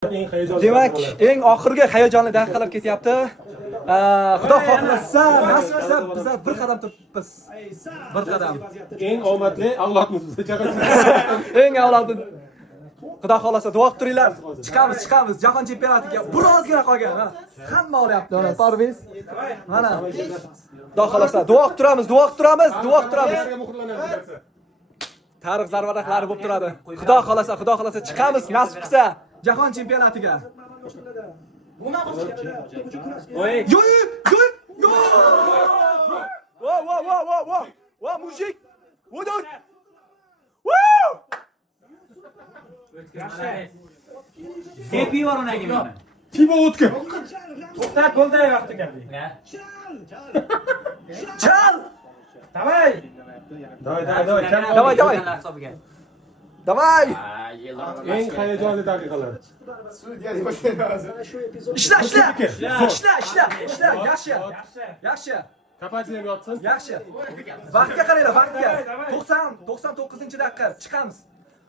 Demak, eng oxirgi hayajonli daqiqalar ketyapti. Xudo xohlasa, nasib etsa bizlar bir qadam turibmiz. Bir qadam. Eng omadli avlodimiz bizga. Eng avlodi. Xudo xohlasa duo qilib turinglar. Chiqamiz. Jahon chempionatiga birozgina qolgan. Hamma olyapti. Mana Parviz. Mana. Xudo xohlasa duo qilib turamiz. Tarix zarvaraqlari bo'lib turadi. Xudo xohlasa chiqamiz, nasib qilsa jahon chempionatiga. Yo! Vo, mujik. Vodot. Woo! Tepi var ona gibi. Tibo o'tki. To'xtat, bo'ldi vaqti keldi. Chal! Давай. Давай! Eng hayajonli daqiqalar. Ishla! Yaxshi. Kapatiyam yotsin. Yaxshi. Vaqtga qaranglar, vaqtga. 99-daqiqa chiqamiz.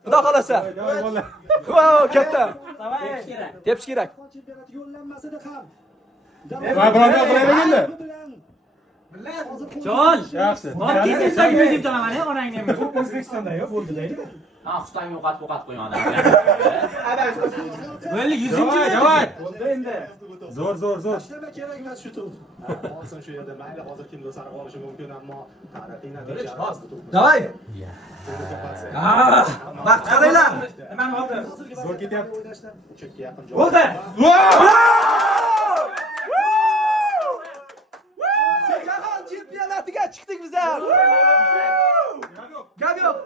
Xudo xolasa. Voy, katta. Tepish kerak. Va birodar qilaverganda. Chol. Yaxshi. Balki sizlarga yozib tolaman, onangga. O'zbekistonda yo'q, bo'ldi deydi. Ha, Xitoy yo'qotib qo'ygan odam. Bo'ldi, 100. Davay. Bo'ldi endi. Zo'r. Nima kerak emas shu tur. Olsin shu yerda mayli hozir kimdir sariq olishi mumkin, ammo tarixiy natija. Davay. Vaqt qaranglar. Nimani oldi? Zo'r ketyapti. Chekka yaqin joy. Bo'ldi. Jahon chempionatiga chiqdik bizlar. Gap yo'q.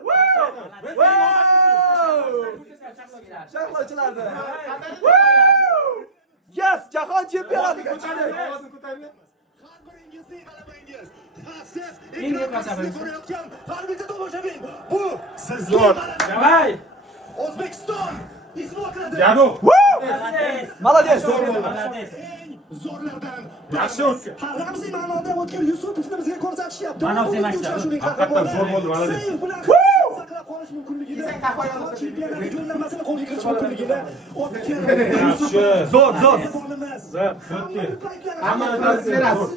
Shahlochilardi. Yes, jahon chempionatiga chiqdik. Har biringizning g'alabangiz. Siz ekranlaringizni ko'rayotgan har bitta tomoshabin. Bu sizlar. Давай. O'zbekiston izvoqladi. Yadu. Молодец. Zo'rlardan Yaxshi o'tdi. ramziy ma'noda o'tgan Yusupovni bizga ko'rsatishyapti. Ma'nosi emas. Haqiqatan zo'r bo'ldi, молодец. Saqlab qolish mumkinligini, chempionat yo'llanmasini qo'lga kiritish mumkinligini o'tgan. Zo'r. Hammani tasvirasiz.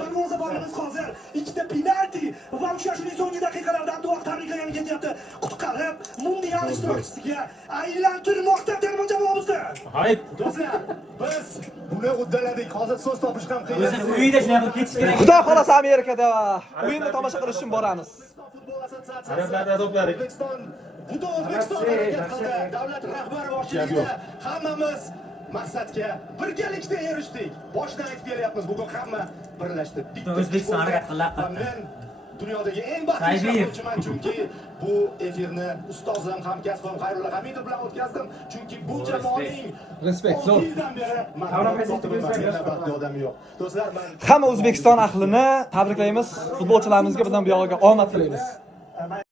Darvozabonimiz hozir ikkita penalti va uchrashuvning so'nggi daqiqalarida Abduvaq tabriklagani ketyapti. Qutqarib, mundial ishtirokchisiga aylantirmoqda terma jamoamizni. Hayt. Do'stlar, biz buni uddaladik. Hozir so'z topish ham qiyin. O'zi uyida shunday qilib ketish kerak. Xudo xolasa Amerikada o'yinni tomosha qilish uchun boramiz. Futbol assotsiatsiyasi Arablarni azoblari. O'zbekiston harakat qildi. Davlat rahbari boshchiligida hammamiz maqsadga birgalikda erishdik. Boshdan aytib kelyapmiz, bugun hamma birlashdi. O'zbekiston harakat qildi. Men dunyodagi eng baxtli shaxmatchiman, chunki bu efirni ustozim, hamkasbim Xayrulla Hamidov bilan o'tkazdim. Chunki bu jamoaning Respekt, zo'r. odam yo'q. Do'stlar, men Hamma O'zbekiston ahlini tabriklaymiz. Futbolchilarimizga bundan buyog'iga omad tilaymiz.